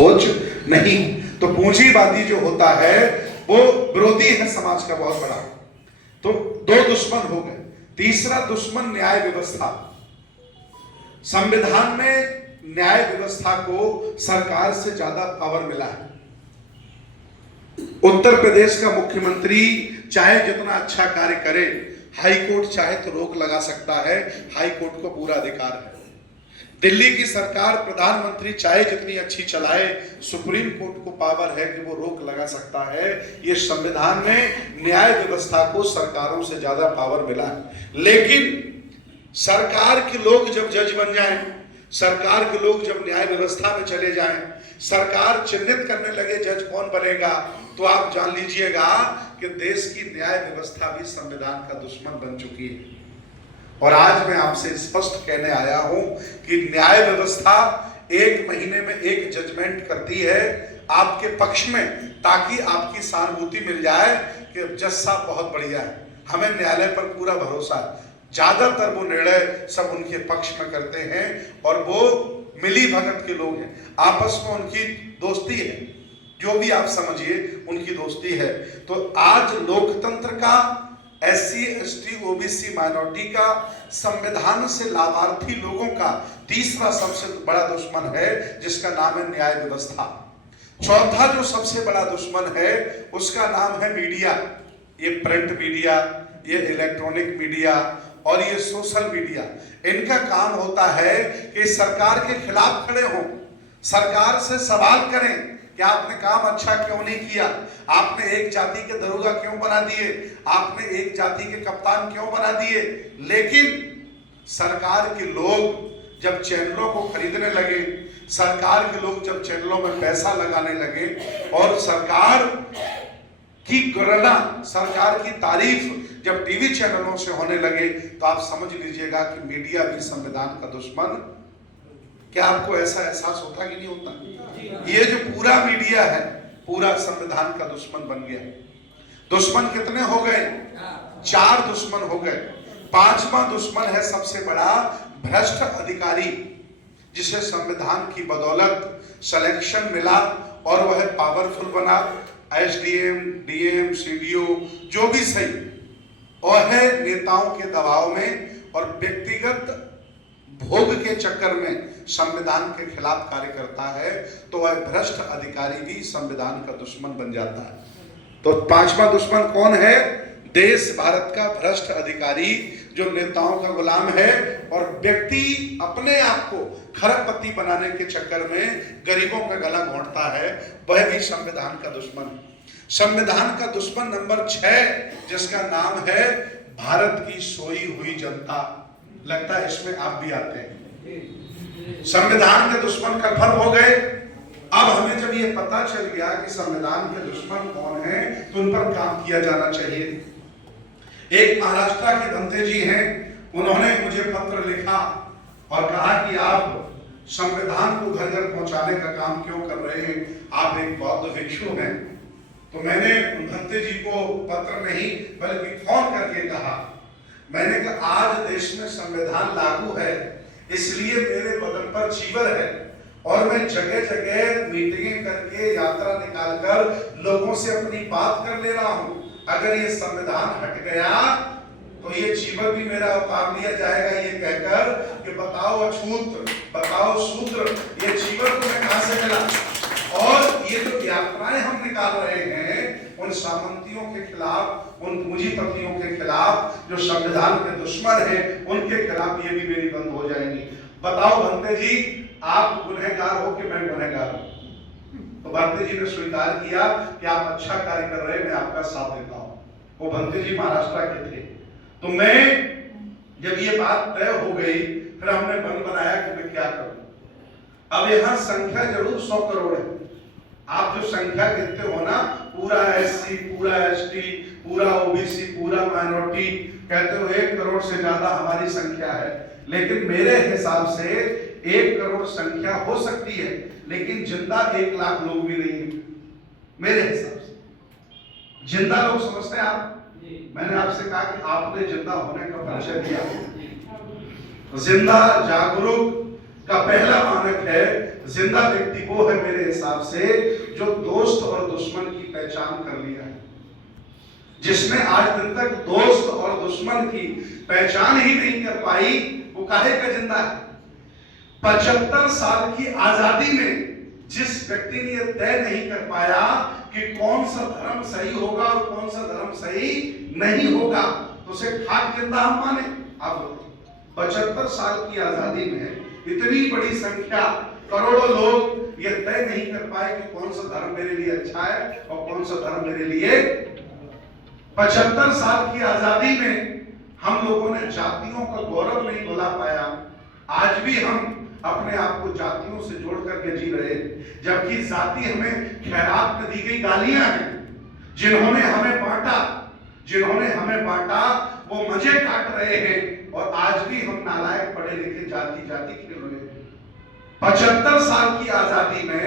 सोच नहीं। तो पूंजीवादी जो होता है वो विरोधी है समाज का बहुत बड़ा। तो दो दुश्मन हो गए। तीसरा दुश्मन न्याय व्यवस्था। संविधान में न्याय व्यवस्था को सरकार से ज्यादा पावर मिला है। उत्तर प्रदेश का मुख्यमंत्री चाहे जितना अच्छा कार्य करे, हाई कोर्ट चाहे तो रोक लगा सकता है, हाई कोर्ट को पूरा अधिकार है। दिल्ली की सरकार, प्रधानमंत्री चाहे जितनी अच्छी चलाए, सुप्रीम कोर्ट को पावर है कि वो रोक लगा सकता है। ये संविधान में न्याय व्यवस्था को सरकारों से ज्यादा पावर मिला है। लेकिन सरकार के लोग जब जज बन जाएं, सरकार के लोग जब न्याय व्यवस्था में चले जाएं, सरकार चिन्हित करने लगे जज कौन बनेगा, तो आप जान लीजिएगा कि देश की न्याय व्यवस्था भी संविधान का दुश्मन बन चुकी है। और आज मैं आपसे स्पष्ट कहने आया हूं कि न्याय व्यवस्था 1 महीने में एक जजमेंट करती है आपके पक्ष में, ताकि आपकी सहानुभूति मिल जाए कि जज साहब बहुत बढ़िया है, हमें न्यायालय पर पूरा भरोसा है। ज्यादातर वो निर्णय सब उनके पक्ष में करते हैं और वो मिली भगत के लोग हैं, आपस में उनकी दोस्ती है, जो भी आप समझिए उनकी दोस्ती है। तो आज लोकतंत्र का, SC ST OBC माइनॉरिटी का, संविधान से लाभार्थी लोगों का तीसरा सबसे बड़ा दुश्मन है जिसका नाम है न्याय व्यवस्था। चौथा जो सबसे बड़ा दुश्मन है उसका नाम है मीडिया। ये प्रिंट मीडिया, ये इलेक्ट्रॉनिक मीडिया और ये सोशल मीडिया। इनका काम होता है कि सरकार के खिलाफ खड़े हों, सरकार से सवाल करें कि आपने काम अच्छा क्यों नहीं किया, आपने एक जाति के दरोगा क्यों बना दिए, आपने एक जाति के कप्तान क्यों बना दिए। लेकिन सरकार के लोग जब चैनलों को खरीदने लगे, सरकार के लोग जब चैनलों में पैसा लगाने लगे और सरकार की गणना, सरकार की तारीफ जब टीवी चैनलों से होने लगे, तो आप समझ लीजिएगा कि मीडिया भी संविधान का दुश्मन। क्या आपको ऐसा एहसास होता कि नहीं होता? ये जो पूरा मीडिया है पूरा संविधान का दुश्मन बन गया। दुश्मन कितने हो गए? 4 दुश्मन हो गए। 5वां दुश्मन है सबसे बड़ा, भ्रष्ट अधिकारी, जिसे संविधान की बदौलत सिलेक्शन मिला और वह पावरफुल बना। SDM, DM, CDO जो भी सही, और है नेताओं के दबाव में और व्यक्तिगत भोग के चक्कर में संविधान के खिलाफ कार्य करता है, तो वह भ्रष्ट अधिकारी भी संविधान का दुश्मन बन जाता है। तो 5वां दुश्मन कौन है? देश भारत का भ्रष्ट अधिकारी जो नेताओं का गुलाम है और व्यक्ति अपने आप को खरबपति बनाने के चक्कर में गरीबों का गला घोंटता है, वह भी संविधान का दुश्मन। संविधान का दुश्मन नंबर 6 जिसका नाम है भारत की सोई हुई जनता। लगता है इसमें आप भी आते हैं। संविधान के दुश्मन कन्फर्म हो गए। अब हमें जब ये पता चल गया कि संविधान के दुश्मन कौन है, तो उन पर काम किया जाना चाहिए। एक महाराष्ट्र के बंते जी हैं, उन्होंने मुझे पत्र लिखा और कहा कि आप संविधान को घर घर पहुंचाने का काम क्यों कर रहे हैं, आप एक बौद्ध भिक्षु हैं। तो मैंने भंते जी को पत्र नहीं बल्कि फोन करके कहा, मैंने कहा आज देश में संविधान लागू है, इसलिए मेरे बदन पर चीवर है और मैं जगह जगह मीटिंगें करके, यात्रा निकालकर लोगों से अपनी बात कर ले रहा हूं। अगर ये संविधान हट गया तो ये चीवर भी मेरा उतार लिया जाएगा, ये कहकर कि बताओ अछूत, बताओ शूद्र, ये चीवर तुम्हें कहां से मिला। और ये जो यात्राएं हम निकाल रहे हैं उन सामंतियों के खिलाफ, उन पूंजीपतियों के खिलाफ जो संविधान के दुश्मन हैं, उनके खिलाफ ये भी मेरी बंद हो जाएंगी। बताओ भंते जी, आप गुनहगार हो कि मैं गुनहगार हूं? तो भंते जी ने स्वीकार किया कि आप अच्छा कार्य कर रहे हैं, मैं आपका साथ देता हूं। वो भंते जी महाराष्ट्र के थे। तो मैं जब ये बात तय हो गई, फिर हमने मन बनाया कि मैं क्या करूं। अब यहां संख्या जरूर 100 करोड़ है। आप जो संख्या गिनते हो ना, पूरा SC, पूरा ST, पूरा OBC, पूरा माइनॉरिटी, कहते हो 1 करोड़ से ज्यादा हमारी संख्या है। लेकिन मेरे हिसाब से 1 करोड़ संख्या हो सकती है, लेकिन जिंदा 1 लाख लोग भी नहीं है मेरे हिसाब से। जिंदा लोग समझते हैं आप? मैंने आपसे कहा कि आपने जिंदा होने का परिचय दिया। जिंदा, जागरूक, का पहला मानक है, जिंदा व्यक्ति वो है मेरे हिसाब से जो दोस्त और दुश्मन की पहचान कर लिया है। जिसने आज दिन तक दोस्त और दुश्मन की पहचान ही नहीं कर पाई, वो काहे का जिंदा है? 75 साल की आजादी में जिस व्यक्ति ने यह तय नहीं कर पाया कि कौन सा धर्म सही होगा और कौन सा धर्म सही नहीं होगा, तो उसे खाक जिंदा हम माने? अब 75 साल की आजादी में इतनी बड़ी संख्या, करोड़ों लोग ये तय नहीं कर पाए कि कौन सा धर्म मेरे लिए अच्छा है और कौन सा धर्म मेरे लिए। 75 साल की आजादी में हम लोगों ने जातियों का गौरव नहीं भुला पाया। आज भी हम अपने आप को जातियों से जोड़ करके जी रहे, जबकि जाति हमें खैरात में दी गई गालियां हैं। जिन्होंने हमें बांटा वो मजे काट रहे हैं और आज भी हम नालायक पढ़े लिखे जाति खेल रहे हैं। 75 साल की आजादी में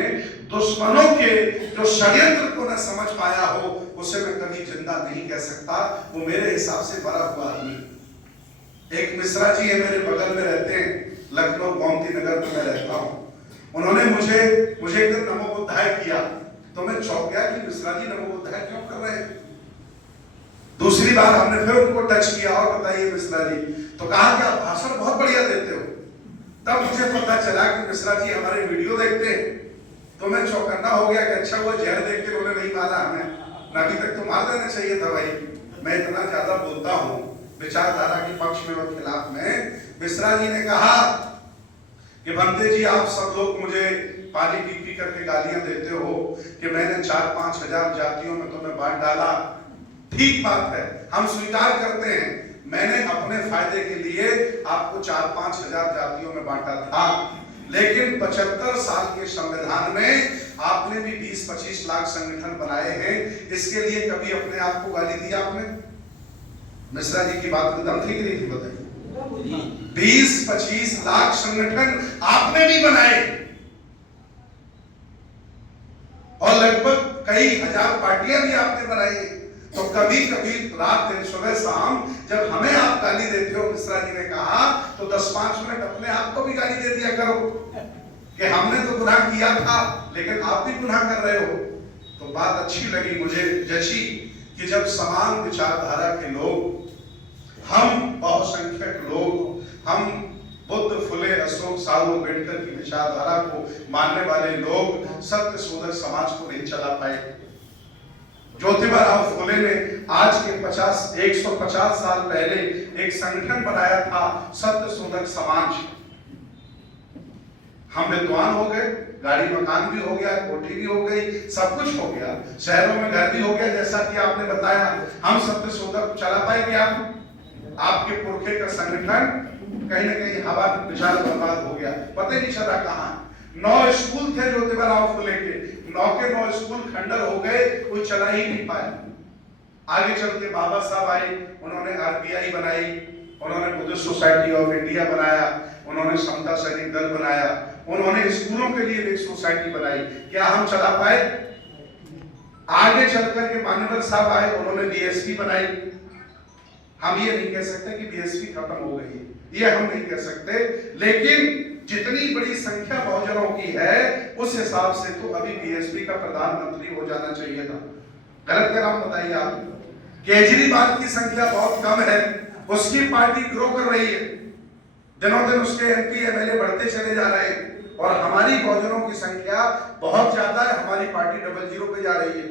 दुश्मनों के जो षड्यंत्र को न समझ पाया हो, उसे मैं कभी जिंदा नहीं कह सकता। वो मेरे हिसाब से मरा हुआ आदमी। एक मिश्रा जी है, मेरे बगल में रहते हैं, लखनऊ गोमती नगर में मैं रहता हूं। उन्होंने मुझे एक दिन नमो बुद्धाय किया तो मैं चौंक गया कि मिश्रा जी नमो बुद्धाय क्यों कर रहे हैं। दूसरी बार हमने फिर उनको टच किया, और बताइए मिश्रा जी, तो कहा कि आप भाषण बहुत बढ़िया देते हो। तब मुझे पता चला कि मिश्रा जी हमारे वीडियो देखते हैं। तो मैं चौकन्ना हो गया कि अच्छा वो जहर देख के उन्होंने नहीं मारा हमें, अभी तक तो मार देना चाहिए था भाई। मैं इतना ज्यादा बोलता हूँ विचारधारा के पक्ष में और खिलाफ में। मिश्रा जी ने कहा कि भंते जी, आप सब लोग मुझे पानी पी करके गालियां देते हो कि मैंने 4-5 हजार जातियों में तुम्हें बांट डाला। ठीक बात है, हम स्वीकार करते हैं, मैंने अपने फायदे के लिए आपको 4-5 हजार जातियों में बांटा था, लेकिन 75 साल के संविधान में आपने भी 20-25 लाख संगठन बनाए हैं। इसके लिए कभी अपने आप को गाली दी आपने? मिश्रा जी की बात में दम थी कि नहीं थी? बताइए। 20-25 लाख संगठन आपने भी बनाए और लगभग कई हजार पार्टियां भी आपने बनाई। तो कभी कभी रात दिन सुबह शाम जब हमें आप गाली देते हो, मिश्रा जी ने कहा, तो 10-5 मिनट अपने आप को भी गाली दे दिया करो कि हमने तो गुनाह किया था लेकिन आप भी गुनाह कर रहे हो। तो बात अच्छी लगी, मुझे जची कि जब समान विचारधारा के लोग, हम बहुसंख्यक लोग, हम बुद्ध, फुले, अशोक, साहू, अम्बेडकर की विचारधारा को मानने वाले लोग सत्य शोधक समाज को नहीं चला पाए। ज्योतिबा राव फुले ने आज के 150 साल पहले एक संगठन बनाया था, सत्य शोधक समाज। हम विद्वान हो गए, गाड़ी मकान भी हो गया, कोठी भी हो गई, सब कुछ हो गया, शहरों में घर भी हो गया, जैसा कि आपने बताया। हम सत्य शोधक चला पाए क्या? आपके पुरखे का संगठन कहीं ना कहीं हवा में विचार बर्बाद हो गया, पता ही नहीं चला कहां। 9 स्कूल थे ज्योतिबा राव फुले के, 9 के 9 स्कूल खंडर हो गए, कोई चला ही नहीं पाया। आगे चल के बाबा साहब आए, उन्होंने आरबीआई बनाई, उन्होंने बुद्धिस्ट सोसाइटी ऑफ इंडिया बनाया, उन्होंने समता सैनिक दल बनाया, उन्होंने स्कूलों के लिए एक सोसाइटी बनाई। क्या हम चला पाए? आगे चलकर के मान्यवर साहब आए, उन्होंने बीएसपी बनाई। हम ये नहीं कह सकते कि बीएसपी खत्म हो गई है, ये हम नहीं कह सकते, लेकिन जितनी बड़ी संख्या बहुजनों की है उस हिसाब से तो अभी बीएसपी का प्रधानमंत्री हो जाना चाहिए था। गलत क्या नाम बताइए आप? केजरीवाल की संख्या बहुत कम है, उसकी पार्टी ग्रो कर रही है, दिनों दिन उसके एमपी एमएलए बढ़ते चले जा रहे हैं, और हमारी बहुजनों की संख्या बहुत ज्यादा है, हमारी पार्टी 00 पे जा रही है।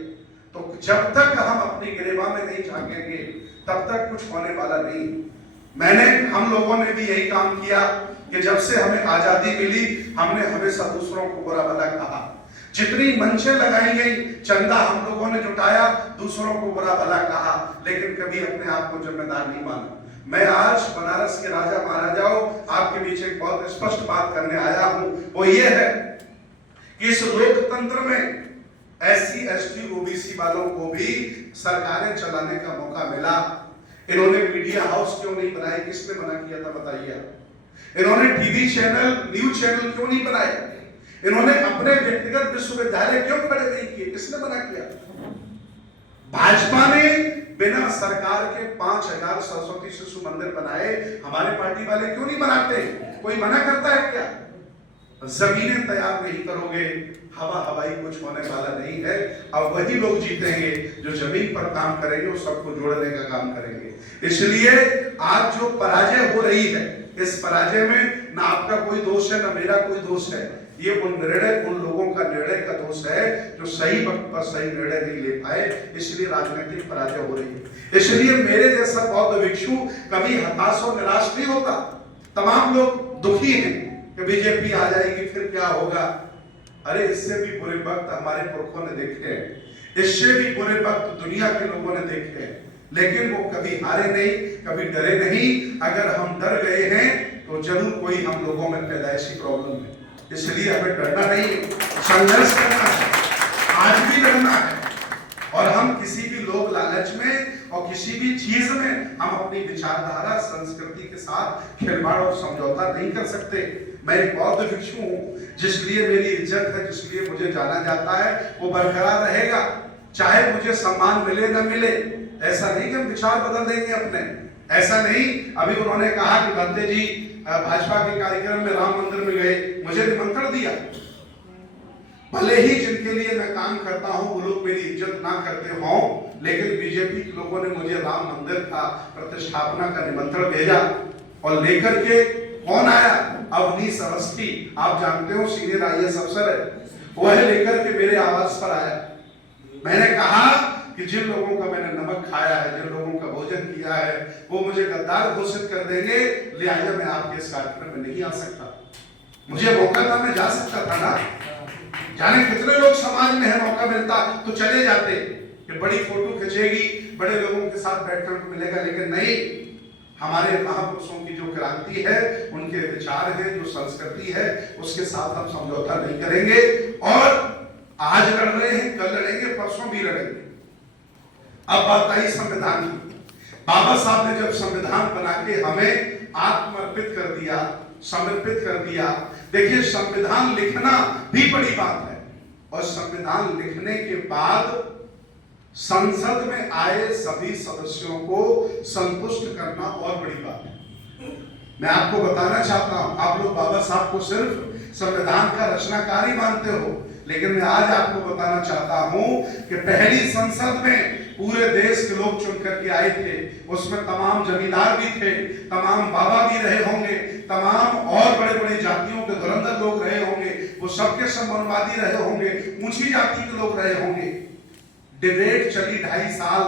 तो जब तक हम अपनी गिरेबा में नहीं झांकेंगे तब तक कुछ होने वाला नहीं। हम लोगों ने भी यही काम किया कि जब से हमें आजादी मिली, हमने हमेशा दूसरों को बुरा भला कहा। जितनी मंचें लगाई गई, चंदा हम लोगों ने जुटाया, दूसरों को बुरा भला कहा, लेकिन कभी अपने आप को जिम्मेदार नहीं माना। मैं आज बनारस के राजा महाराजाओं आपके बीच एक बहुत स्पष्ट बात करने आया हूं, वो ये है कि इस लोकतंत्र में एससी एसटी ओबीसी वालों को भी सरकारें चलाने का मौका मिला। इन्होंने मीडिया हाउस क्यों नहीं बनाए? किसने मना किया था बताइए? इन्होंने टीवी चैनल, न्यूज चैनल क्यों नहीं बनाए? इन्होंने अपने व्यक्तिगत विश्वविद्यालय क्यों खड़े नहीं किए? किसने मना किया? भाजपा ने बिना सरकार के 5000 सरस्वती शिशु मंदिर बनाए, हमारे पार्टी वाले क्यों नहीं बनाते? कोई मना करता है क्या? जमीनें तैयार नहीं करोगे, हवा हवाई कुछ होने वाला नहीं है। अब वही लोग जीतेंगे जो जमीन पर काम करेंगे और सबको जोड़ने का काम करेंगे। इसलिए आज जो पराजय हो रही है, इस पराजय में ना आपका कोई दोष है ना मेरा कोई दोष है। ये उन लोगों का निर्णय का दोष है जो सही वक्त पर सही निर्णय नहीं ले पाए, इसलिए राजनीतिक पराजय हो रही है। इसलिए मेरे जैसा बौद्ध भिक्षु कभी हताश और निराश नहीं होता। तमाम लोग दुखी हैं कि बीजेपी आ जाएगी फिर क्या होगा। अरे इससे भी बुरे वक्त हमारे पुरखों ने देखे हैं, इससे भी बुरे वक्त दुनिया के लोगों ने देखे हैं, लेकिन वो कभी हारे नहीं, कभी डरे नहीं। अगर हम डर गए हैं तो जरूर कोई हम लोगों में पैदाइशी प्रॉब्लम है, इसलिए हमें डरना नहीं, संघर्ष करना है, आज भी लड़ना है। और हम किसी भी लोग लालच में और किसी भी चीज में हम अपनी विचारधारा संस्कृति के साथ खिलवाड़ और समझौता नहीं कर सकते। मैं एक बौद्ध भिक्षु हूँ, जिसलिए मेरी इज्जत है, जिसलिए मुझे जाना जाता है, वो बरकरार रहेगा, चाहे मुझे सम्मान मिले न मिले। ऐसा नहीं कि हम विचार बदल देंगे अपने, ऐसा नहीं। अभी उन्होंने कहा कि बंदे जी भाजपा के कार्यक्रम में राम मंदिर में गए, मुझे निमंत्रण दिया। भले ही जिनके लिए मैं काम करता हूं वो लोग मेरी इज्जत ना करते हों, लेकिन बीजेपी के लोगों ने मुझे राम मंदिर का प्रतिष्ठापना का निमंत्रण भेजा और लेकर के कौन आया? अवनीश अवस्थी, आप जानते हो सीनियर IAS अफसर है, वह लेकर के मेरे आवास पर आया। मैंने कहा कि जिन लोगों का मैंने नमक खाया है, जिन लोगों का भोजन किया है, वो मुझे गद्दार घोषित कर देंगे, लिहाजा मैं आपके इस कार्यक्रम में नहीं आ सकता। मुझे मौका था, मैं जा सकता था ना। जाने कितने लोग समाज में है, मौका मिलता तो चले जाते कि बड़ी फोटो खींचेगी, बड़े लोगों के साथ बैठकर को मिलेगा, लेकिन नहीं। हमारे महापुरुषों की जो क्रांति है, उनके विचार है, जो संस्कृति है, उसके साथ हम समझौता नहीं करेंगे। और आज लड़ रहे हैं, कल लड़ेंगे, परसों भी लड़ेंगे। अब बात आई संविधान की। बाबा साहब ने जब संविधान बना के हमें आत्मर्पित कर दिया, समर्पित कर दिया। देखिए, संविधान लिखना भी बड़ी बात है, और संविधान लिखने के बाद संसद में आए सभी सदस्यों को संतुष्ट करना और बड़ी बात है। मैं आपको बताना चाहता हूं, आप लोग बाबा साहब को सिर्फ संविधान का रचनाकार ही मानते हो, लेकिन मैं आज आपको बताना चाहता हूं कि पहली संसद में पूरे देश के लोग चुन करके आए थे। उसमें तमाम जमींदार भी थे, तमाम बाबा भी रहे होंगे, तमाम और बड़े बड़े जातियों के धुरंधर लोग रहे होंगे, वो सबके संबंधवादी रहे होंगे, ऊंची जाति के लोग रहे होंगे। डिबेट चली 2.5 साल,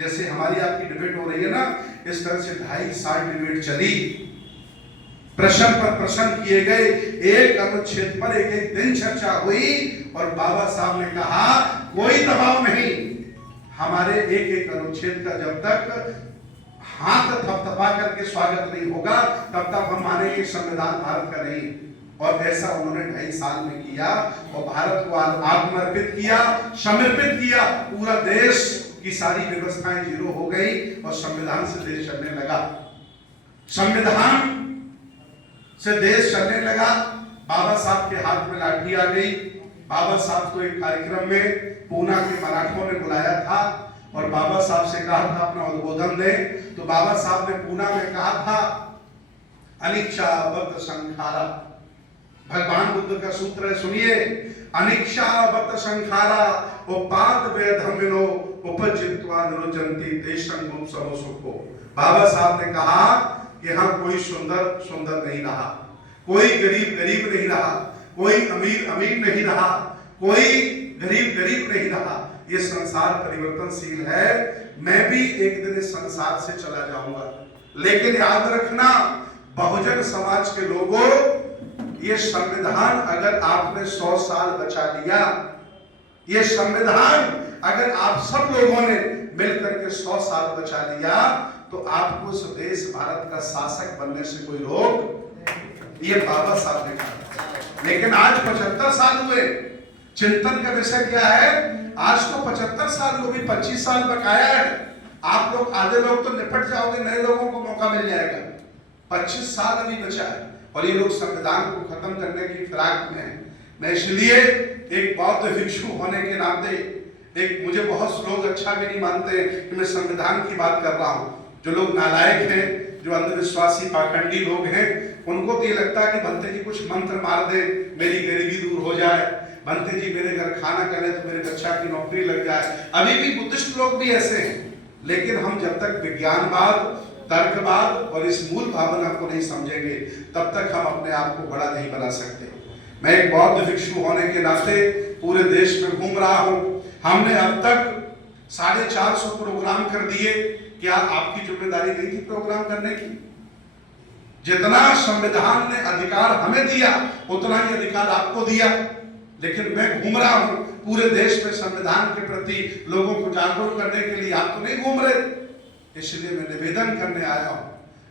जैसे हमारी आपकी डिबेट हो रही है ना, इस तरह से 2.5 साल डिबेट चली। प्रश्न पर प्रश्न किए गए, एक अनुच्छेद पर एक एक दिन चर्चा हुई, और बाबा साहब ने कहा कोई दबाव नहीं, हमारे एक एक अनुच्छेद का जब तक हाथ थपथपा करके स्वागत नहीं होगा, तब तक हम मानेंगे संविधान भारत का नहीं। और ऐसा उन्होंने 2.5 साल में किया, और भारत को आत्मर्पित किया, समर्पित किया। पूरा देश की सारी व्यवस्थाएं जीरो हो गई, और संविधान से देश चलने लगा। संविधान से देश चलने लगा। बाबा साहब के हाथ में लाठी आ गई। बाबा साहब को एक कार्यक्रम में पूना के मराठों ने बुलाया था, और बाबा साहब से कहा था अपना उद्बोधन दे। तो बाबा साहब ने पूना में कहा था, अनिच्छावत संखारा, भगवान बुद्ध का सूत्र है, सुनिए, अनिच्छावत संखारा उपाद वेधमिनो उपजित्वा निरुजंती देशं गुम समसुखो। बाबा साहब ने कहा कि हाँ, कोई सुंदर सुंदर नहीं रहा, कोई गरीब गरीब नहीं रहा, कोई अमीर अमीर नहीं रहा, कोई गरीब गरीब नहीं रहा। ये संसार परिवर्तनशील है, मैं भी एक दिन इस संसार से चला जाऊंगा, लेकिन याद रखना बहुजन समाज के लोगों, ये संविधान अगर आपने 100 साल बचा लिया, ये संविधान अगर आप सब लोगों ने मिलकर के 100 साल बचा लिया, तो आपको इस देश भारत का शासक बनने से कोई रोक, ये बाबा साहब ने कहा। लेकिन आज 75 साल हुए। चिंतन का विषय क्या है? आज तो 75 साल हो गई, 25 साल बकाया है। आप लोग आधे लोग तो निपट जाओगे, नए लोगों को मौका मिल जाएगा। 25 साल अभी बचा है, और ये लोग संविधान को खत्म करने की फिराक में हैं। मैं इसलिए एक बौद्ध भिक्षु होने के नाते, एक मुझे बहुत लोग अच्छा भी नहीं मानते कि मैं संविधान की बात कर रहा हूँ। जो लोग नालायक हैं, जो अंधविश्वासी पाखंडी लोग हैं, उनको तो ये लगता है कि भंते जी कुछ मंत्र मार दे, मेरी गरीबी दूर हो जाए, भंते जी मेरे घर खाना करे तो मेरे बच्चा की नौकरी लग जाए। अभी भी बुद्धिस्ट लोग भी ऐसे हैं, लेकिन हम जब तक विज्ञानवाद, तर्कवाद और इस मूल भावना को नहीं समझेंगे तब तक हम अपने आप को बड़ा नहीं बना सकते। मैं एक बौद्ध भिक्षु होने के नाते पूरे देश में घूम रहा हूं। हमने अब तक 450 प्रोग्राम कर दिए। क्या आपकी जिम्मेदारी नहीं थी प्रोग्राम करने की? जितना संविधान ने अधिकार हमें दिया उतना ही अधिकार आपको दिया। लेकिन मैं घूम रहा हूं पूरे देश में संविधान के प्रति लोगों को जागरूक करने के लिए, आप तो नहीं घूम रहे। इसलिए मैं निवेदन करने आया हूं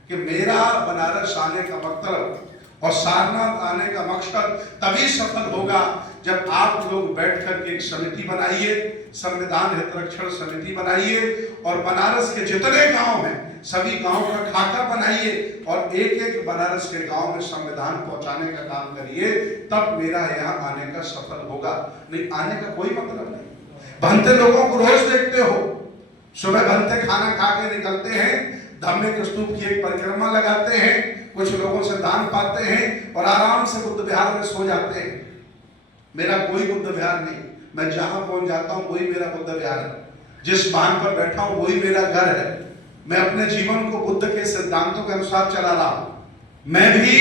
कि मेरा बनारस आने का मतलब और सारनाथ आने का मकसद तभी सफल होगा जब आप लोग बैठ कर के एक समिति बनाइए, संविधान हितरक्षण समिति बनाइए और बनारस के जितने गांव हैं सभी गांव का खाका बनाइए और एक एक बनारस के गांव में संविधान पहुंचाने का काम करिए। तब मेरा यहाँ आने का सफल होगा, नहीं आने का कोई मतलब नहीं। भंते लोगों को रोज देखते हो, सुबह भंते खाना खा के निकलते हैं, धम्मे के स्तूप की एक परिक्रमा लगाते हैं, कुछ लोगों से दान पाते हैं और आराम से बुद्ध विहार में सो जाते हैं। मेरा कोई बुद्ध विहार नहीं, मैं जहां पहुंच जाता हूं वही मेरा बुद्ध विहार है। जिस वाहन पर बैठा हूं वही मेरा घर है। मैं अपने जीवन को बुद्ध के सिद्धांतों के अनुसार चला रहा हूं। मैं भी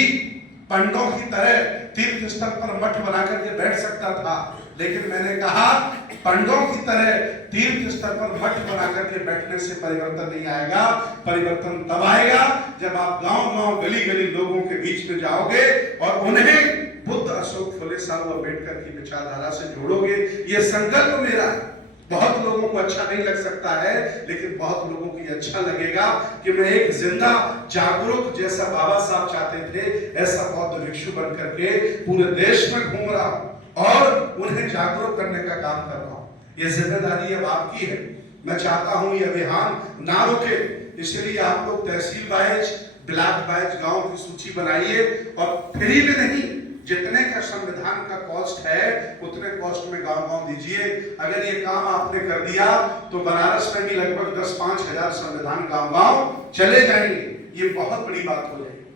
पंडों की तरह तीर्थ स्थल पर मठ बना करके बैठ सकता था, लेकिन मैंने कहा पंडों की तरह तीर्थ स्थल पर मठ बना करके बैठने से परिवर्तन नहीं आएगा। परिवर्तन तब आएगा जब आप गांव-गांव, गली-गली लोगों के बीच में जाओगे और उन्हें बुद्ध, अशोक, फुले साहब, अम्बेडकर की विचारधारा से जोड़ोगे। ये संकल्प मेरा है। बहुत लोगों को अच्छा नहीं लग सकता है, लेकिन बहुत लोगों को ये अच्छा लगेगा कि मैं एक जिंदा जागरूक, जैसा बाबा साहब चाहते थे ऐसा बौद्ध भिक्षु बन करके पूरे देश में घूम रहा हूं और उन्हें जागरूक करने का काम कर रहा हूं। ये जिम्मेदारी अब आपकी है। मैं चाहता हूं ये अभियान ना रुके, इसलिए आप लोग तहसील वाइज, ब्लॉक वाइज गांव की सूची बनाइए और फ्री में नहीं, जितने का संविधान का कॉस्ट है उतने कॉस्ट में गांव-गांव दीजिए। अगर ये काम आपने कर दिया तो बनारस में भी लगभग 10-5 हजार संविधान गांव-गांव चले जाएंगे। ये बहुत बड़ी बात हो जाएगी।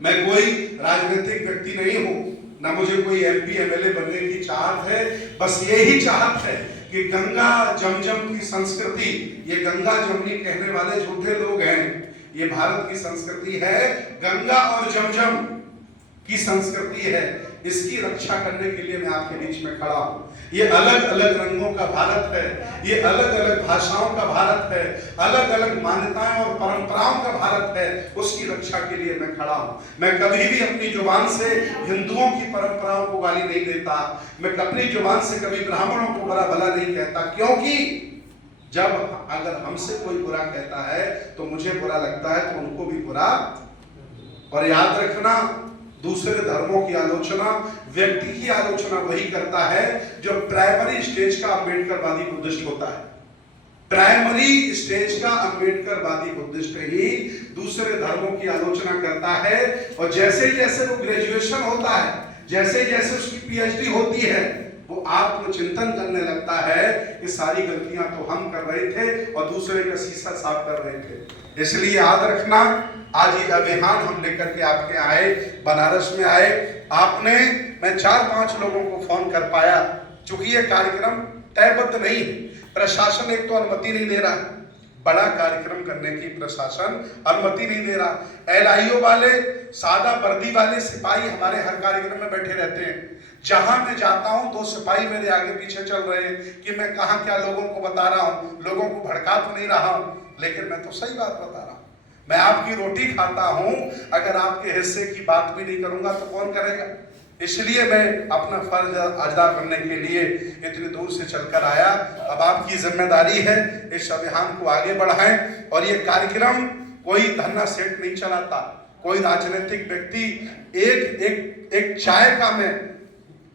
मैं कोई राजनीतिक व्यक्ति नहीं हूं, ना मुझे कोई एमपी एमएलए बनने की चाहत है। बस यही चाहत है कि गंगा जमजम की संस्कृति, ये गंगा जमनी कहने वाले झूठे लोग हैं, ये भारत की संस्कृति है, गंगा और जमजम की संस्कृति है। इसकी रक्षा करने के लिए मैं आपके बीच में खड़ा हूं। ये अलग अलग रंगों का भारत है, ये अलग अलग भाषाओं का भारत है, अलग अलग मान्यताएं और परंपराओं का भारत है, उसकी रक्षा के लिए मैं खड़ा हूं। मैं कभी भी अपनी जुबान से हिंदुओं की परंपराओं को गाली नहीं देता, मैं अपनी जुबान से कभी ब्राह्मणों को बुरा भला नहीं कहता, क्योंकि जब अगर हमसे कोई बुरा कहता है तो मुझे बुरा लगता है तो उनको भी बुरा। और याद रखना, दूसरे धर्मों की आलोचना, व्यक्ति की आलोचना वही करता है जो प्राइमरी स्टेज का अम्बेडकरवादी बुद्धिस्ट होता है। प्राइमरी स्टेज का अम्बेडकरवादी बुद्धिस्ट ही दूसरे धर्मों की आलोचना करता है। और जैसे जैसे वो ग्रेजुएशन होता है, जैसे जैसे उसकी पीएचडी होती है, वो आत्मचिंतन करने लगता है कि सारी गलतियां तो हम कर रहे थे और दूसरे का शीशा साफ कर रहे थे। इसलिए याद रखना, आज ये अभियान हम लेकर के आपके आए, बनारस में आए। आपने, मैं 4-5 लोगों को फोन कर पाया, चूंकि ये कार्यक्रम तयबद्ध नहीं है, प्रशासन एक तो अनुमति नहीं दे रहा, बड़ा कार्यक्रम करने की प्रशासन अनुमति नहीं दे रहा। एलआईओ वाले, सादा वर्दी वाले सिपाही हमारे हर कार्यक्रम में बैठे रहते हैं। जहां मैं जाता हूं 2 सिपाही मेरे आगे पीछे चल रहे हैं कि मैं कहां क्या लोगों को बता रहा हूं, लोगों को भड़का तो नहीं रहा हूं, लेकिन मैं तो सही बात बता रहा हूं। मैं आपकी रोटी खाता हूं, अगर आपके हिस्से की बात भी नहीं करूंगा तो कौन करेगा? इसलिए मैं अपना फर्ज अदा करने के लिए इतनी दूर से चलकर आया। अब आपकी जिम्मेदारी है इस अभियान को आगे बढ़ाएं। और ये कार्यक्रम कोई धन्ना सेठ नहीं चलाता, कोई राजनीतिक व्यक्ति एक चाय का मैं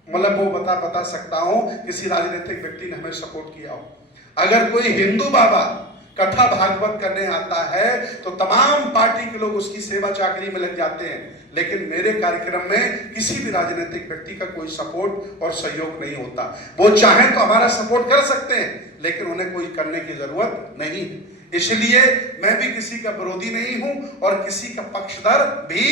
मतलब वो बता सकता हूं किसी राजनीतिक व्यक्ति ने हमें सपोर्ट किया हो। अगर कोई हिंदू बाबा कथा भागवत करने आता है तो तमाम पार्टी के लोग उसकी सेवा चाकरी में लग जाते हैं, लेकिन मेरे कार्यक्रम में किसी भी राजनीतिक व्यक्ति का कोई सपोर्ट और सहयोग नहीं होता। वो चाहें तो हमारा सपोर्ट कर सकते हैं, लेकिन उन्हें कोई करने की जरूरत नहीं। इसलिए मैं भी किसी का विरोधी नहीं हूं और किसी का पक्षधर भी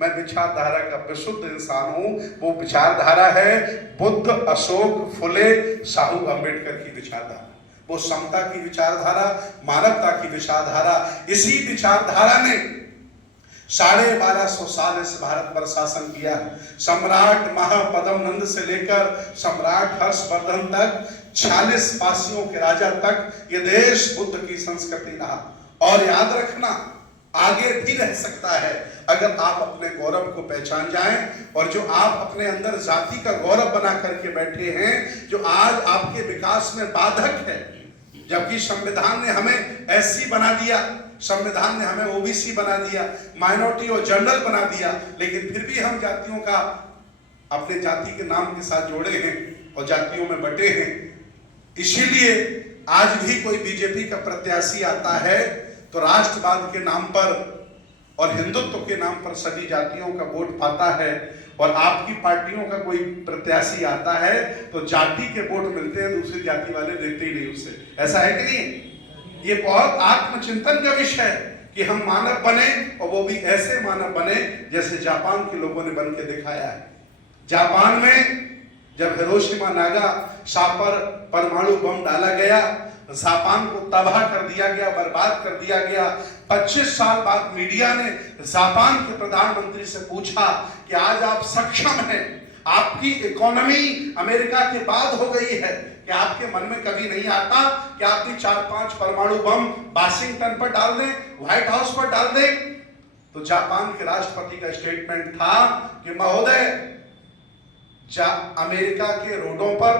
मैं विचारधारा का विशुद्ध इंसान हूं। वो विचारधारा है बुद्ध, अशोक, फुले, साहू अम्बेडकर की विचारधारा। वो समता की विचारधारा, मानवता की विचारधारा। इसी विचारधारा ने 1250 साल इस भारत पर शासन किया। सम्राट महापद्म नंद से लेकर सम्राट हर्षवर्धन तक, 46 पासियों के राजा तक ये देश बुद्ध की संस्कृति रहा। और याद रखना, आगे भी रह सकता है अगर आप अपने गौरव को पहचान जाएं। और जो आप अपने अंदर जाति का गौरव बना करके बैठे हैं, जो आज आपके विकास में बाधक है, जबकि संविधान ने हमें एससी बना दिया, संविधान ने हमें ओबीसी बना दिया, माइनॉरिटी और जनरल बना दिया, लेकिन फिर भी हम जातियों का अपने जाति के नाम के साथ जोड़े हैं और जातियों में बटे हैं। इसीलिए आज भी कोई बीजेपी का प्रत्याशी आता है तो राष्ट्रवाद के नाम पर और हिंदुत्व के नाम पर सभी जातियों का वोट पाता है, और आपकी पार्टियों का कोई प्रत्याशी आता है तो जाति के वोट मिलते हैं, दूसरी जाति वाले देते ही नहीं उससे। ऐसा है कि नहीं? ये बहुत आत्मचिंतन का विषय है कि हम मानव बने, और वो भी ऐसे मानव बने जैसे जापान के लोगों ने बन के दिखाया है। जापान में जब हिरोशिमा नागासाकी पर परमाणु बम डाला गया, जापान को तबाह कर दिया गया, बर्बाद कर दिया गया। 25 साल बाद मीडिया ने जापान के प्रधानमंत्री से पूछा कि आज आप सक्षम हैं, आपकी इकोनॉमी अमेरिका के बाद हो गई है, कि आपके मन में कभी नहीं आता कि आप भी 4-5 परमाणु बम वाशिंगटन पर डाल दें, व्हाइट हाउस पर डाल दें? तो जापान के राष्ट्रपति का स्टेटमेंट था कि महोदय, अमेरिका के रोडों पर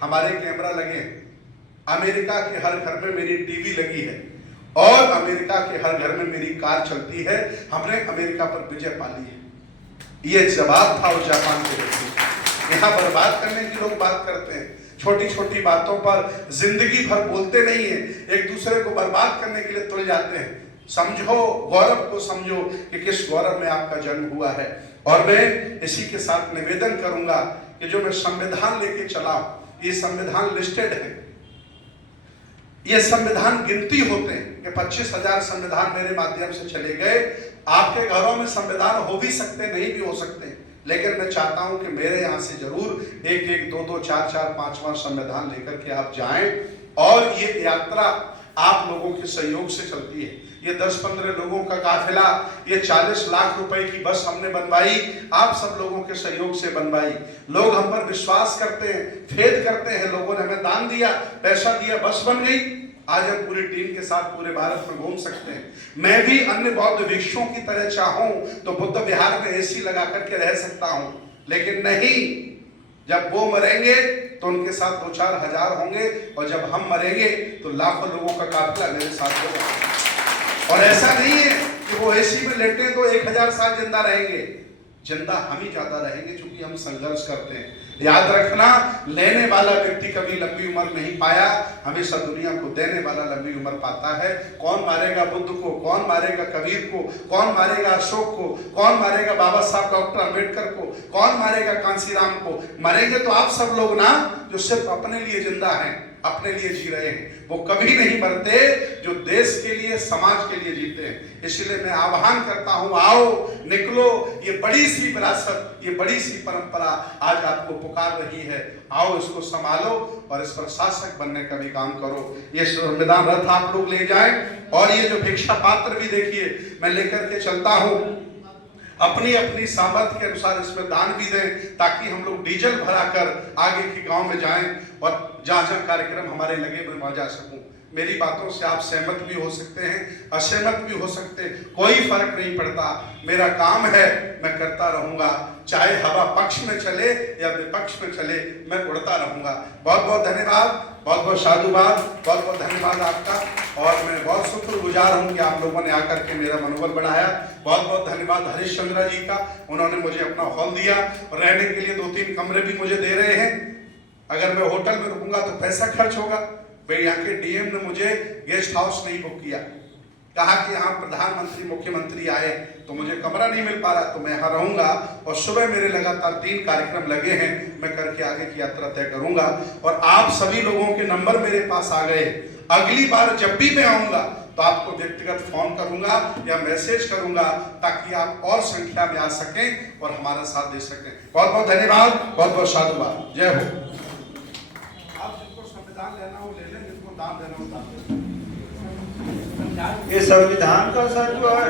हमारे कैमरा लगे हैं, अमेरिका के हर घर में मेरी टीवी लगी है, और अमेरिका के हर घर में मेरी कार चलती है, हमने अमेरिका पर विजय पा ली है। ये जवाब था उस जापान के व्यक्ति। यहाँ बर्बाद करने की लोग बात करते हैं, छोटी छोटी बातों पर जिंदगी भर बोलते नहीं है, एक दूसरे को बर्बाद करने के लिए तुल जाते हैं। समझो, गौरव को समझो कि किस गौरव में आपका जन्म हुआ है। और मैं इसी के साथ निवेदन करूंगा कि जो मैं संविधान लेके चला, ये संविधान लिस्टेड है, ये संविधान गिनती होते हैं कि 25,000 संविधान मेरे माध्यम से चले गए। आपके घरों में संविधान हो भी सकते, नहीं भी हो सकते, लेकिन मैं चाहता हूं कि मेरे यहाँ से जरूर 1-1, 2-2, 4-4, 5वां संविधान लेकर के आप जाएं। और ये यात्रा आप लोगों के सहयोग से चलती है। ये 10-15 लोगों का काफिला, ये 40 लाख रुपए की बस हमने बनवाई, आप सब लोगों के सहयोग से बनवाई। लोग हम पर विश्वास करते हैं, फेद करते हैं, लोगों ने हमें दान दिया, पैसा दिया, बस बन गई। आज हम पूरी टीम के साथ पूरे भारत में घूम सकते हैं। मैं भी अन्य बौद्ध भिक्षुओं की तरह चाहूं तो बुद्ध विहार में एसी लगा करके रह सकता हूं, लेकिन नहीं, जब वो मरेंगे तो उनके साथ 2-4 हजार होंगे, और जब हम मरेंगे तो लाखों लोगों का काफिला मेरे साथ होगा। और ऐसा नहीं है कि वो एसी में लेटे तो 1000 साल जिंदा रहेंगे, जिंदा हम ही ज्यादा रहेंगे, क्योंकि हम संघर्ष करते हैं। याद रखना, लेने वाला व्यक्ति कभी लंबी उम्र नहीं पाया, हमेशा दुनिया को देने वाला लंबी उम्र पाता है। कौन मारेगा बुद्ध को, कौन मारेगा कबीर को, कौन मारेगा अशोक को, कौन मारेगा बाबा साहब डॉक्टर अम्बेडकर को, कौन मारेगा कांसीराम को? मरेंगे तो आप सब लोग ना, जो सिर्फ अपने लिए जिंदा हैं, अपने लिए जी रहे हैं। वो कभी नहीं मरते जो देश के लिए, समाज के लिए जीते हैं। इसलिए मैं आह्वान करता हूं, आओ, निकलो, ये बड़ी सी विरासत, ये बड़ी सी परंपरा आज आपको पुकार रही है। आओ, इसको संभालो और इस पर शासक बनने का भी काम करो। ये संविधान रथ आप लोग ले जाएं, और ये जो भिक्षा पात्र भी देखिए मैं लेकर के चलता हूं, अपनी अपनी सामर्थ्य के अनुसार इसमें दान भी दें, ताकि हम लोग डीजल भरा कर आगे के गांव में जाएं और जहां जहां कार्यक्रम हमारे लगे मैं वहां जा सकूं। मेरी बातों से आप सहमत भी हो सकते हैं, असहमत भी हो सकते हैं, कोई फर्क नहीं पड़ता। मेरा काम है, मैं करता रहूंगा, चाहे हवा पक्ष में चले या विपक्ष में चले, मैं उड़ता रहूंगा। बहुत बहुत धन्यवाद, बहुत बहुत साधुवाद, बहुत बहुत धन्यवाद आपका। और मैं बहुत शुक्रगुजार हूं कि आप लोगों ने आकर के मेरा मनोबल बढ़ाया। बहुत बहुत धन्यवाद हरिश्चंद्र जी का, उन्होंने मुझे अपना हॉल दिया और रहने के लिए 2-3 कमरे भी मुझे दे रहे हैं। अगर मैं होटल में रुकूंगा तो पैसा खर्च होगा। भाई, यहाँ के डीएम ने मुझे गेस्ट हाउस नहीं बुक किया, कहा कि यहाँ प्रधानमंत्री मुख्यमंत्री आए तो मुझे कमरा नहीं मिल पा रहा, तो मैं यहाँ रहूंगा। और सुबह मेरे लगातार 3 कार्यक्रम लगे हैं, मैं करके आगे की यात्रा तय करूंगा। और आप सभी लोगों के नंबर मेरे पास आ गए। अगली बार जब भी मैं आऊंगा तो आपको व्यक्तिगत फोन करूंगा या मैसेज करूंगा ताकि आप और संख्या में आ सकें और हमारा साथ दे सकें। बहुत बहुत धन्यवाद, बहुत बहुत साधुवाद। जय हो। आप जिनको संविधान लेना हो ले लें, जिनको दान देना हो दान दें। ये संविधान का सर जो है